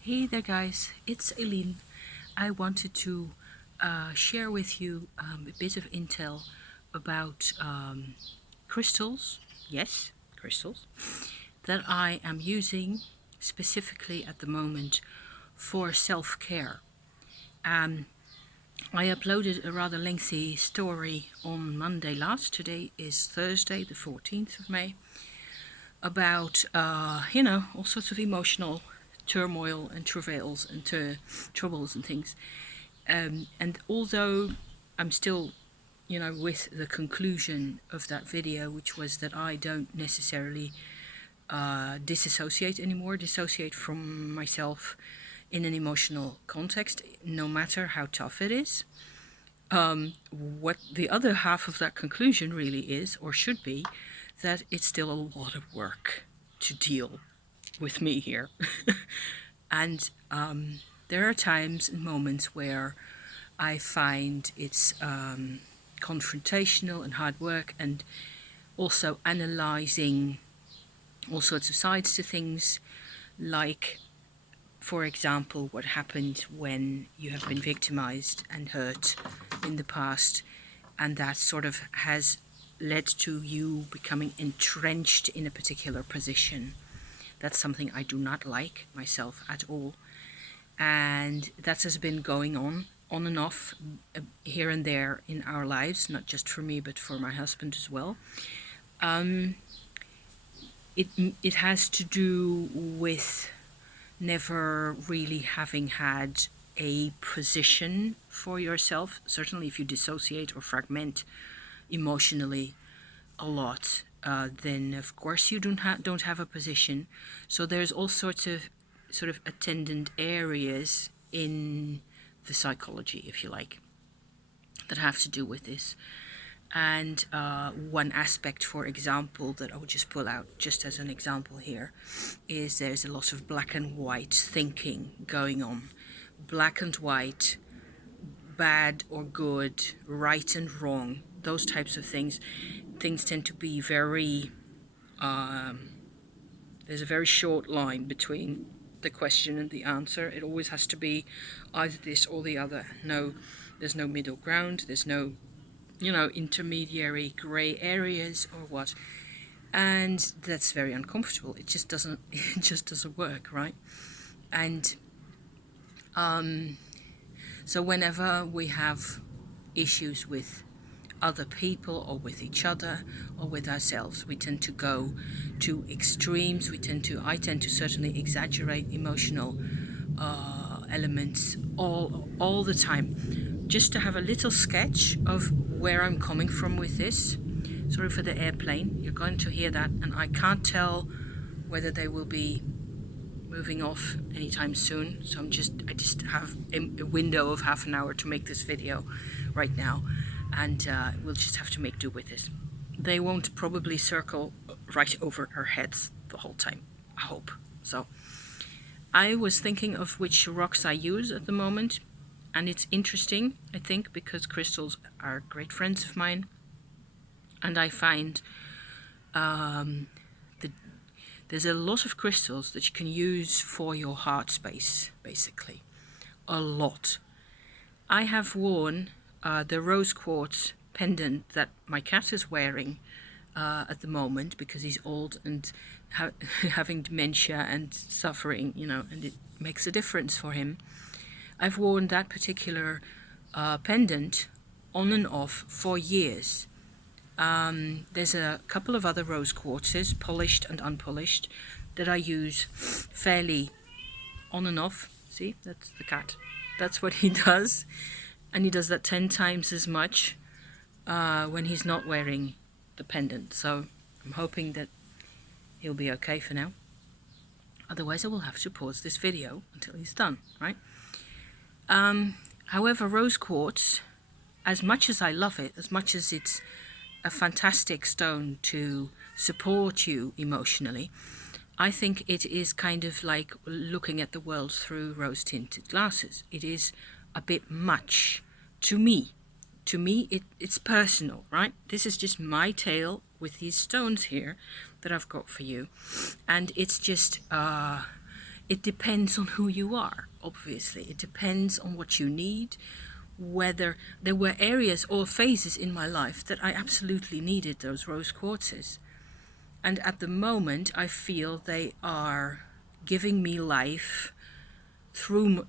Hey there guys, it's Eileen. I wanted to share with you a bit of intel about crystals, yes, crystals, that I am using specifically at the moment for self-care. I uploaded a rather lengthy story on Monday last. Today is Thursday, the 14th of May, about, all sorts of emotional turmoil and travails and troubles and things. And although I'm still, with the conclusion of that video, which was that I don't necessarily dissociate from myself in an emotional context, no matter how tough it is. What the other half of that conclusion really is, or should be, that it's still a lot of work to deal with me here. And there are times and moments where I find it's confrontational and hard work, and also analysing all sorts of sides to things, like, for example, what happened when you have been victimized and hurt in the past, and that sort of has led to you becoming entrenched in a particular position. That's something I do not like myself at all. And that has been going on and off, here and there in our lives, not just for me, but for my husband as well. It has to do with never really having had a position for yourself. Certainly if you dissociate or fragment emotionally a lot, then of course you don't have a position. So there's all sorts of sort of attendant areas in the psychology, if you like, that have to do with this. And one aspect, for example, that I would just pull out just as an example here, is there's a lot of black and white thinking going on. Black and white, bad or good, right and wrong, those types of things. Things tend to be very, there's a very short line between the question and the answer. It always has to be either this or the other. No, there's no middle ground. There's no, intermediary grey areas or what. And that's very uncomfortable. It just doesn't work, right? And so whenever we have issues with other people or with each other or with ourselves, we tend to go to extremes. I tend to certainly exaggerate emotional elements all the time. Just to have a little sketch of where I'm coming from with this. Sorry for the airplane, you're going to hear that, and I can't tell whether they will be moving off anytime soon, so I just have a window of half an hour to make this video right now, and we'll just have to make do with this. They won't probably circle right over our heads the whole time, I hope. So I was thinking of which rocks I use at the moment, and it's interesting, I think, because crystals are great friends of mine, and I find there's a lot of crystals that you can use for your heart space, basically. A lot. I have worn the rose quartz pendant that my cat is wearing at the moment, because he's old and having dementia and suffering, and it makes a difference for him. I've worn that particular pendant on and off for years. There's a couple of other rose quartzes, polished and unpolished, that I use fairly on and off. See, that's the cat. That's what he does. And he does that 10 times as much when he's not wearing the pendant. So I'm hoping that he'll be okay for now. Otherwise I will have to pause this video until he's done, right? However, rose quartz, as much as I love it, as much as it's a fantastic stone to support you emotionally, I think it is kind of like looking at the world through rose-tinted glasses. It is a bit much to me. To me, it's personal, right? This is just my tale with these stones here that I've got for you. And it's just, it depends on who you are, obviously. It depends on what you need, whether there were areas or phases in my life that I absolutely needed those rose quartzes. And at the moment, I feel they are giving me life through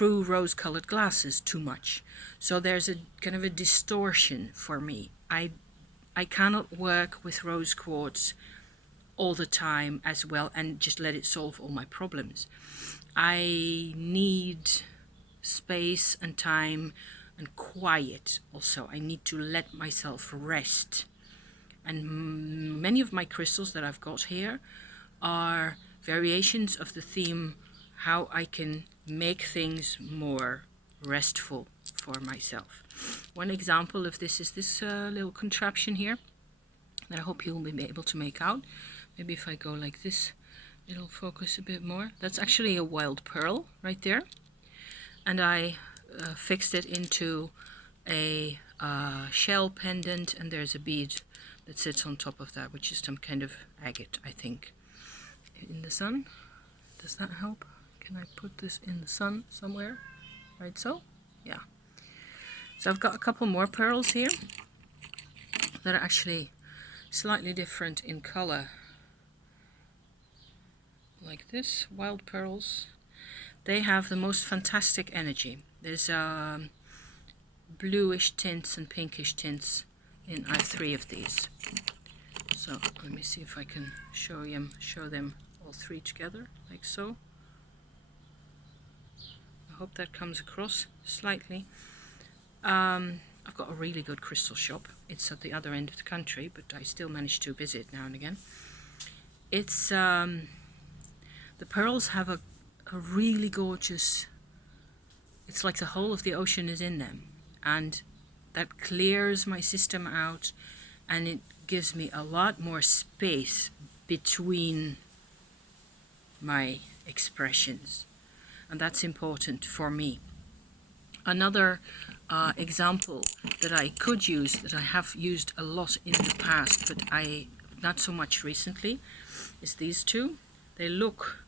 rose-colored glasses too much. So there's a kind of a distortion for me. I cannot work with rose quartz all the time as well and just let it solve all my problems. I need space and time and quiet also. I need to let myself rest. And many of my crystals that I've got here are variations of the theme how I can make things more restful for myself. One example of this is this little contraption here that I hope you'll be able to make out. Maybe if I go like this, it'll focus a bit more. That's actually a wild pearl right there. And I fixed it into a shell pendant, and there's a bead that sits on top of that, which is some kind of agate, I think. In the sun, does that help? Can I put this in the sun somewhere? Right, so? Yeah. So I've got a couple more pearls here that are actually slightly different in color. Like this, wild pearls. They have the most fantastic energy. There's bluish tints and pinkish tints in. I have 3 of these. So let me see if I can show them all 3 together, like so. I hope that comes across slightly. I've got a really good crystal shop. It's at the other end of the country, but I still manage to visit now and again. It's the pearls have a really gorgeous, it's like the whole of the ocean is in them, and that clears my system out, and it gives me a lot more space between my expressions, and that's important for me. Another example that I could use, that I have used a lot in the past, but not so much recently, is these 2. They look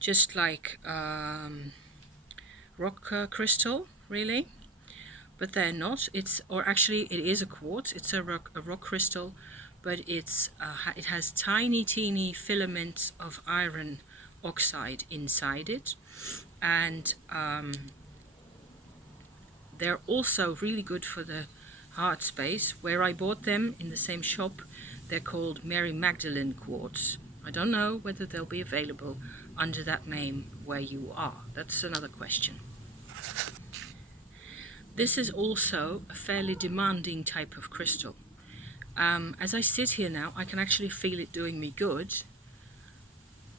just like rock crystal, really, but they're not. Or actually it is a quartz. It's a rock crystal, but it has tiny teeny filaments of iron oxide inside it, and they're also really good for the heart space. Where I bought them in the same shop, they're called Mary Magdalene quartz. I don't know whether they'll be available under that name where you are. That's another question. This is also a fairly demanding type of crystal. As I sit here now, I can actually feel it doing me good,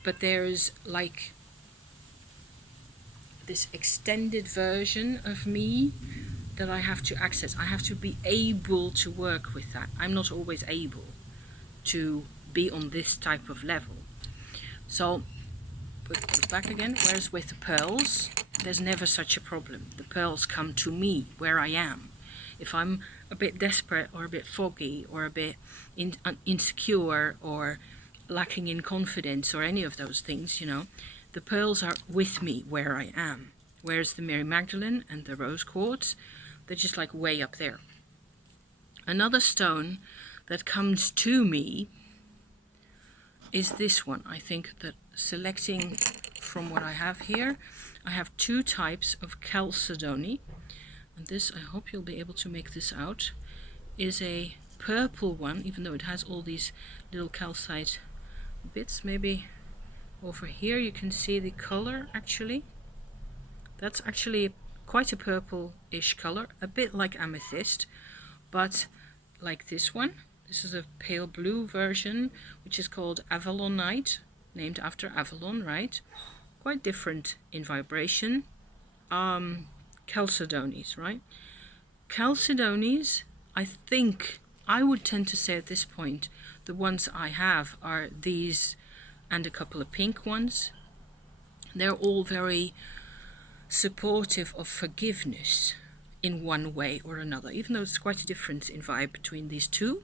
but there's like this extended version of me that I have to access. I have to be able to work with that. I'm not always able to be on this type of level. So put it back again. Whereas with the pearls, there's never such a problem. The pearls come to me where I am. If I'm a bit desperate or a bit foggy or a bit insecure or lacking in confidence or any of those things, you know, the pearls are with me where I am. Whereas the Mary Magdalene and the rose quartz, they're just like way up there. Another stone that comes to me is this one. I think that selecting from what I have here, I have 2 types of chalcedony, and this, I hope you'll be able to make this out, is a purple one, even though it has all these little calcite bits. Maybe over here you can see the color actually. That's actually quite a purple-ish color, a bit like amethyst, but like this one. This is a pale blue version, which is called Avalonite, named after Avalon, right? Quite different in vibration. Chalcedonies, right? Chalcedonies, I think, I would tend to say at this point, the ones I have are these and a couple of pink ones. They're all very supportive of forgiveness in one way or another, even though it's quite a difference in vibe between these 2.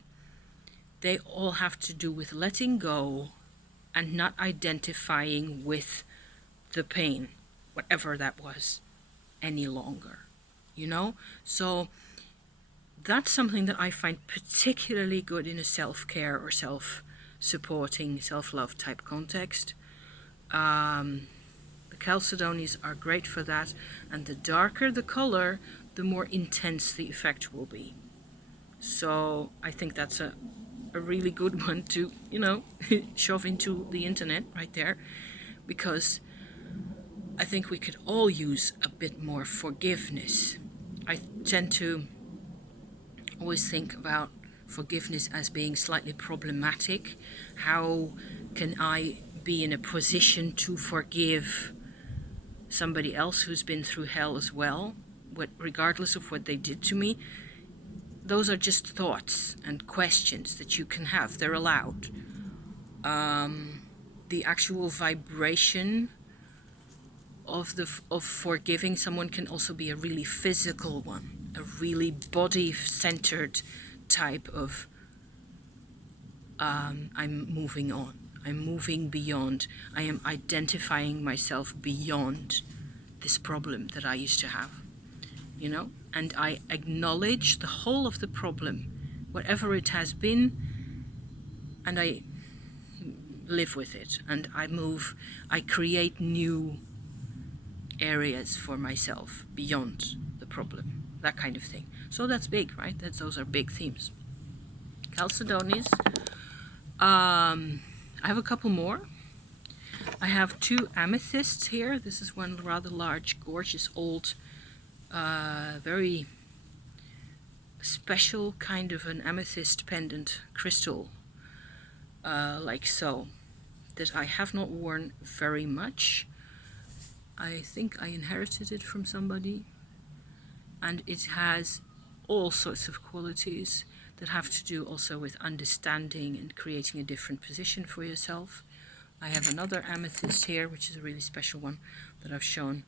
They all have to do with letting go and not identifying with the pain, whatever that was, any longer, you know? So that's something that I find particularly good in a self-care or self-supporting, self-love type context. The chalcedonies are great for that, and the darker the color, the more intense the effect will be. So I think that's a really good one to, shove into the internet right there, because I think we could all use a bit more forgiveness. I tend to always think about forgiveness as being slightly problematic. How can I be in a position to forgive somebody else who's been through hell as well, regardless of what they did to me? Those are just thoughts and questions that you can have. They're allowed. The actual vibration of forgiving someone can also be a really physical one, a really body-centered type of I'm moving on, I'm moving beyond, I am identifying myself beyond this problem that I used to have, and I acknowledge the whole of the problem, whatever it has been, and I live with it, and I create new areas for myself beyond the problem, that kind of thing. So that's big, right? Those are big themes. Chalcedonies. I have a couple more. I have 2 amethysts here. This is one rather large, gorgeous, old, very special kind of an amethyst pendant crystal, like so, that I have not worn very much. I think I inherited it from somebody, and it has all sorts of qualities that have to do also with understanding and creating a different position for yourself. I have another amethyst here, which is a really special one that I've shown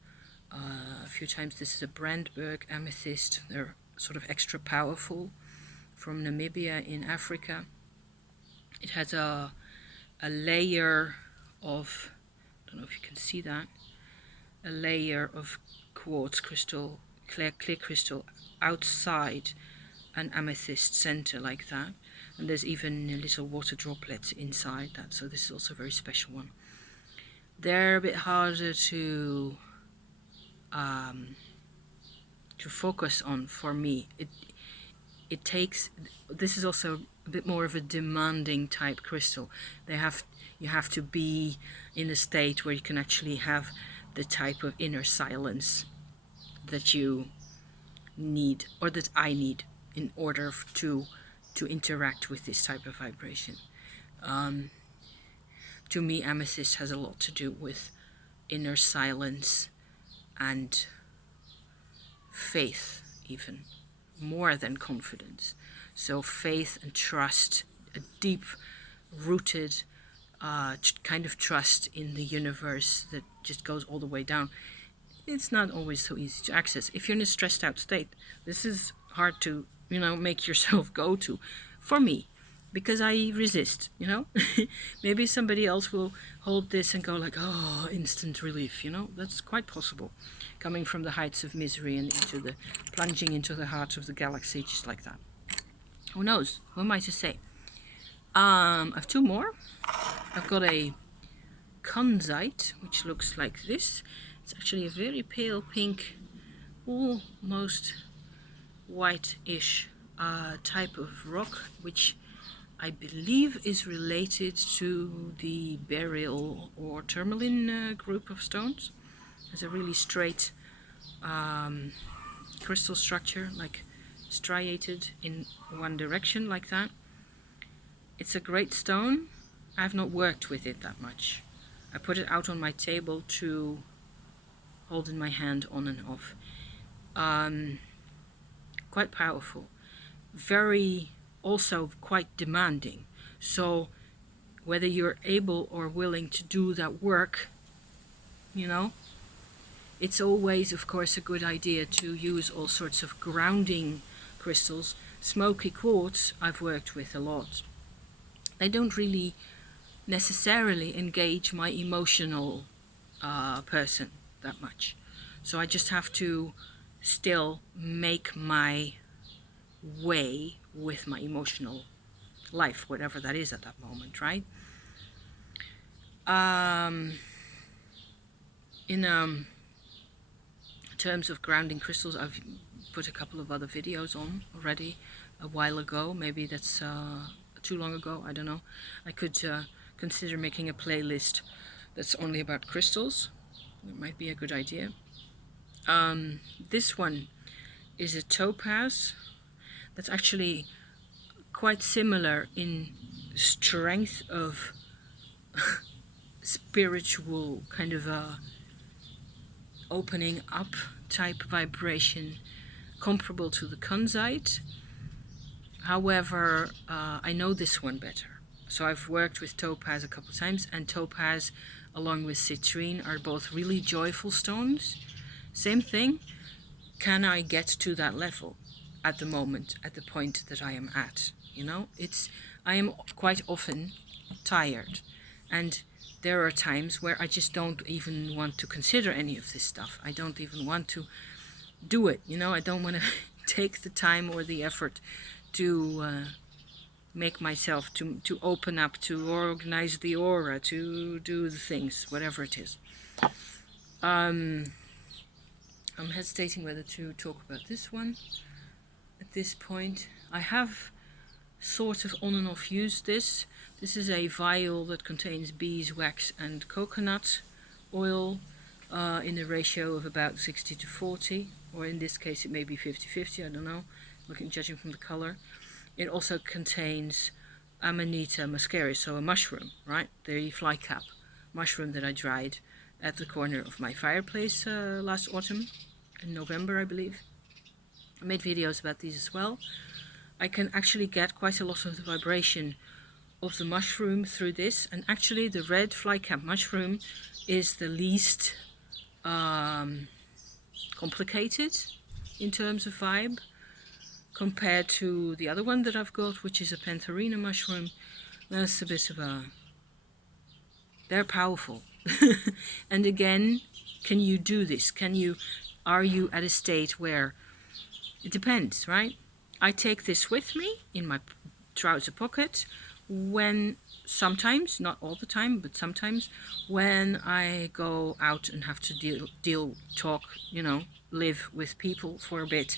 a few times. This is a Brandberg amethyst. They're sort of extra powerful, from Namibia in Africa. It has a layer of, I don't know if you can see that, a layer of quartz crystal, clear crystal outside an amethyst center like that, and there's even little water droplets inside that, so this is also a very special one. They're a bit harder to focus on for me. It takes, this is also a bit more of a demanding type crystal. You have to be in a state where you can actually have the type of inner silence that you need, or that I need, in order to interact with this type of vibration. To me, amethyst has a lot to do with inner silence and faith, even more than confidence. So faith and trust, a deep rooted kind of trust in the universe that just goes all the way down. It's not always so easy to access. If you're in a stressed out state, this is hard to, make yourself go to. For me, because I resist, Maybe somebody else will hold this and go like, oh, instant relief, That's quite possible. Coming from the heights of misery and plunging into the heart of the galaxy, just like that. Who knows? Who am I to say? I have 2 more. I've got a kunzite, which looks like this. It's actually a very pale pink, almost white-ish type of rock, which I believe is related to the beryl or tourmaline group of stones. It's a really straight crystal structure, like striated in one direction like that. It's a great stone. I have not worked with it that much. I put it out on my table to hold in my hand on and off. Quite powerful. Very, also quite demanding. So whether you're able or willing to do that work, it's always, of course, a good idea to use all sorts of grounding crystals. Smoky quartz I've worked with a lot. They don't really necessarily engage my emotional person that much. So I just have to still make my way with my emotional life, whatever that is at that moment, right? In terms of grounding crystals, I've put a couple of other videos on already a while ago. Maybe that's too long ago, I don't know. I could consider making a playlist that's only about crystals. It might be a good idea. This one is a topaz that's actually quite similar in strength of spiritual kind of a opening up type vibration, comparable to the kunzite. However, I know this one better. So I've worked with topaz a couple of times, and topaz along with citrine are both really joyful stones. Same thing, can I get to that level at the moment, at the point that I am at? You know, I am quite often tired, and there are times where I just don't even want to consider any of this stuff. I don't even want to do it, you know, I don't want to take the time or the effort to make myself, to open up, to organize the aura, to do the things, whatever it is. I'm hesitating whether to talk about this one at this point. I have sort of on and off used this. This is a vial that contains beeswax and coconut oil in a ratio of about 60-40, or in this case it may be 50-50, I don't know, judging from the color. It also contains Amanita muscaria, so a mushroom, right? The flycap mushroom that I dried at the corner of my fireplace last autumn, in November I believe. I made videos about these as well. I can actually get quite a lot of the vibration of the mushroom through this, and actually the red flycap mushroom is the least complicated in terms of vibe compared to the other one that I've got, which is a pantherina mushroom. That's a bit of a... they're powerful. And again, can you do this? Are you at a state where... it depends, right? I take this with me in my trouser pocket when sometimes, not all the time, but sometimes when I go out and have to talk, you know, live with people for a bit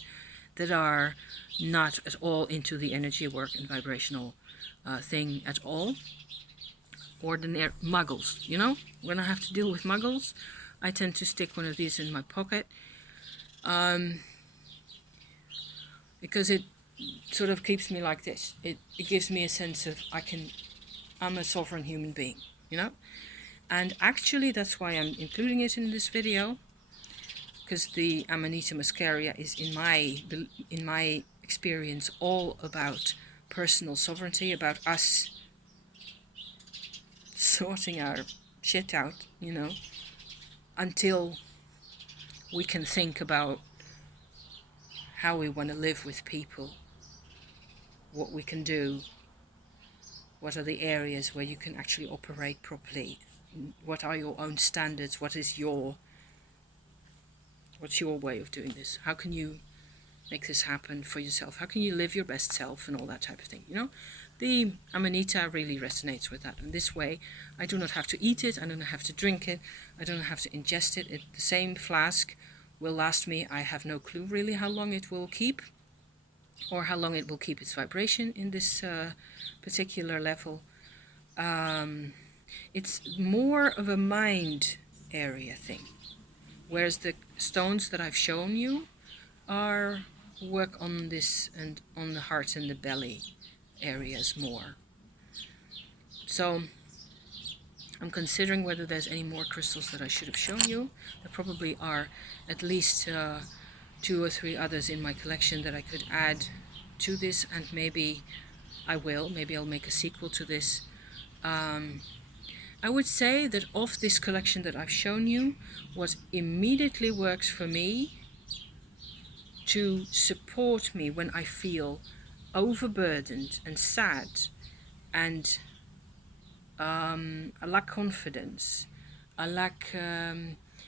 that are not at all into the energy work and vibrational thing at all. Ordinary muggles, you know, when I have to deal with muggles, I tend to stick one of these in my pocket because it sort of keeps me like this. It gives me a sense of I'm a sovereign human being, you know. And actually that's why I'm including it in this video, because the Amanita muscaria is in my experience all about personal sovereignty, about us sorting our shit out, you know, until we can think about how we want to live with people, what we can do, what are the areas where you can actually operate properly, what are your own standards, what's your way of doing this, how can you make this happen for yourself, how can you live your best self, and all that type of thing, you know. The Amanita really resonates with that, and this way I do not have to eat it, I don't have to drink it, I don't have to ingest it. The same flask will last me, I have no clue really how long it will keep, or how long it will keep its vibration in this particular level. It's more of a mind area thing, whereas the stones that I've shown you are work on this and on the heart and the belly areas more. So I'm considering whether there's any more crystals that I should have shown you. There probably are at least 2 or 3 others in my collection that I could add to this, and maybe I'll make a sequel to this. I would say that of this collection that I've shown you, what immediately works for me to support me when I feel overburdened and sad and I lack confidence, I lack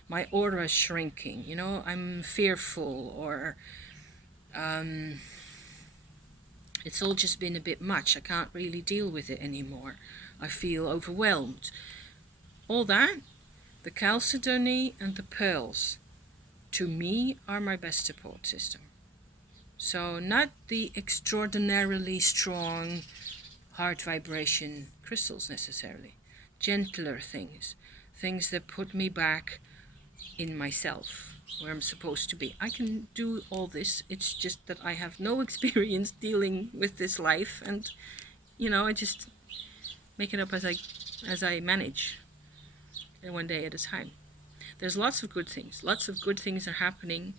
my aura shrinking. You know, I'm fearful, or it's all just been a bit much. I can't really deal with it anymore. I feel overwhelmed. All that, the chalcedony and the pearls, to me, are my best support system. So, not the extraordinarily strong heart vibration crystals necessarily, gentler things, things that put me back in myself, where I'm supposed to be. I can do all this, it's just that I have no experience dealing with this life, and I just make it up as I manage, and one day at a time. There's lots of good things. Lots of good things are happening.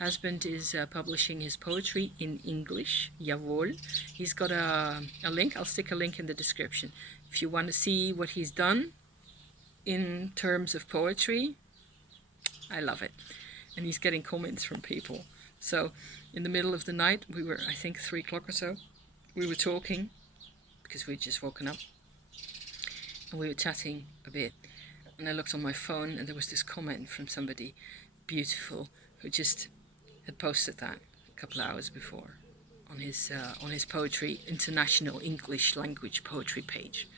Husband is publishing his poetry in English. Jawohl. He's got a link. I'll stick a link in the description. If you want to see what he's done in terms of poetry, I love it. And he's getting comments from people. So in the middle of the night, we were, I think, 3 o'clock or so, we were talking because we'd just woken up. And we were chatting a bit. And I looked on my phone and there was this comment from somebody beautiful who just had posted that a couple of hours before on his poetry, international English language poetry page.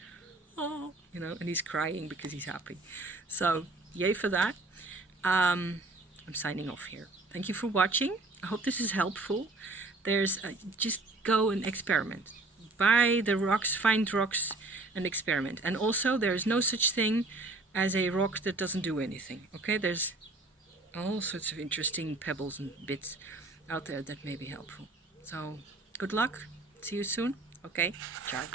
Oh, and he's crying because he's happy. So, yay for that. I'm signing off here. Thank you for watching. I hope this is helpful. There's just go and experiment. Buy the rocks, find rocks and experiment. And also, there's no such thing as a rock that doesn't do anything. Okay, there's all sorts of interesting pebbles and bits out there that may be helpful. So, good luck. See you soon. Okay, ciao.